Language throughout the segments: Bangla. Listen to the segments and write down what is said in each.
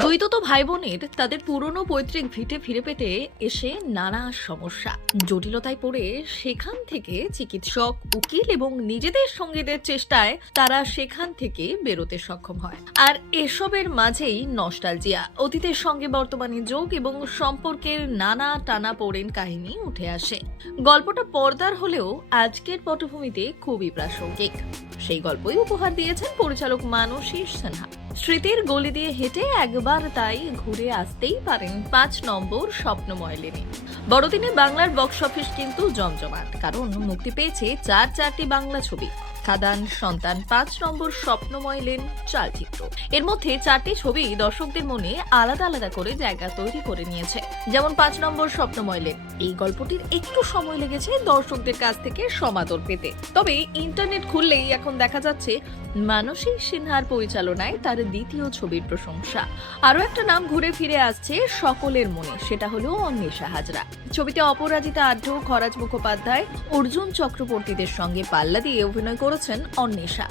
দ্বৈতত ভাই বোনের তাদের পুরনো পৈতৃক ভিটে ফিরে পেতে এসে নানা সমস্যা জটিলতায় পড়ে সেখান থেকে চিকিৎসক উকিল এবং নিজেদের সঙ্গীদের চেষ্টায় তারা সেখান থেকে বেরোতে সক্ষম হয়। আর এসবের মাঝেই নস্টালজিয়া, অতীতের সঙ্গে বর্তমানে যোগ এবং সম্পর্কের নানা টানাপোড়েন কাহিনী উঠে আসে। গল্পটা পর্দার হলেও আজকের পটভূমিতে খুবই প্রাসঙ্গিক। সেই গল্পই উপহার দিয়েছেন পরিচালক মানসী সিনহা। স্মৃতির গলি দিয়ে হেঁটে একবার তাই ঘুরে আসতেই পারেন 5 নম্বর স্বপ্নময় লেনে। বড়দিনে বাংলার বক্স অফিস কিন্তু জমজমাট, কারণ মুক্তি পেয়েছে চারটি বাংলা ছবি: খাদান, সন্তান, 5 নম্বর স্বপ্নময় লেন, চালচিত্র। এর মধ্যে 4টি ছবি দর্শকদের মনে আলাদা আলাদা করে জায়গা তৈরি করে নিয়েছে। যেমন 5 নম্বর স্বপ্নময় লেন, এই গল্পটির একটু সময় লেগেছে দর্শকদের কাছ থেকে সমাদর পেতে। তবে ইন্টারনেট খুললেই এখন দেখা যাচ্ছে মানসী সিনহার পরিচালনায় তার দ্বিতীয় ছবির প্রশংসা। আরো একটা নাম ঘুরে ফিরে আসছে সকলের মনে, সেটা হলো অন্বেষা হাজরা। ছবিতে অপরাজিতা আঢ্য, খরাজ মুখোপাধ্যায়, অর্জুন চক্রবর্তীদের সঙ্গে পাল্লা দিয়ে অভিনয় করেছেন অন্বেষা।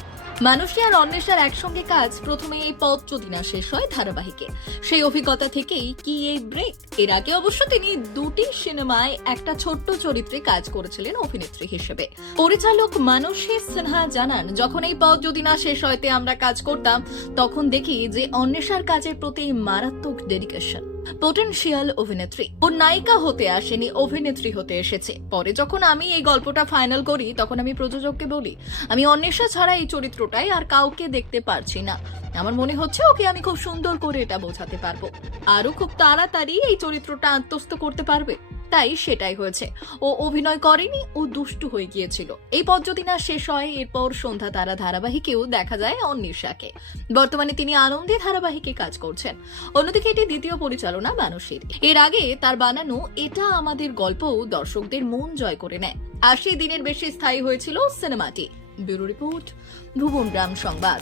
মানসী আর অন্বেষার একসঙ্গে কাজ প্রথমে এই পথ যদি না শেষ হয় ধারাবাহিকে, সেই অভিজ্ঞতা থেকেই কি এই ব্রেক। এর আগে অবশ্য তিনি 2টি সিনেমায় একটা ছোট্ট চরিত্রে কাজ করেছিলেন অভিনেত্রী হিসেবে। পরিচালক মানসী সিনহা জানান, যখন এই পথ যদি না শেষ হয়তে আমরা কাজ করতাম, তখন দেখি যে অন্বেষার কাজের প্রতি মারাত্মক ডেডিকেশন। পোটেনশিয়াল অভিনেত্রী, ও নায়িকা হতে আসেনি, অভিনেত্রী হতে এসেছে। পরে যখন আমি এই গল্পটা ফাইনাল করি, তখন আমি প্রযোজককে বলি, আমি অন্বেষা ছাড়া এই চরিত্রটাই আর কাউকে দেখতে পারছি না। আমার মনে হচ্ছে ওকে আমি খুব সুন্দর করে এটা বোঝাতে পারবো, আরো খুব তাড়াতাড়ি এই চরিত্রটা আত্মস্থ করতে পারবে। তাই সেটাই হয়েছে। ও অভিনয় করেনি, ও দুষ্টু হয়ে গিয়েছিল। এই পথ যদি না শেষ হয়, এরপর সন্ধ্যা তারা ধারাবাহিকেও দেখা যায় অন্বেষাকে। বর্তমানে তিনি আনন্দে ধারাবাহিকে কাজ করছেন। অন্যদিকে এটি দ্বিতীয় পরিচালনা মানসীর। এর আগে তার বানানো এটা আমাদের গল্পও দর্শকদের মন জয় করে নেয়। 80 দিনের বেশি স্থায়ী হয়েছিল সিনেমাটি। ব্যুরো রিপোর্ট, ভুবন গ্রাম সংবাদ।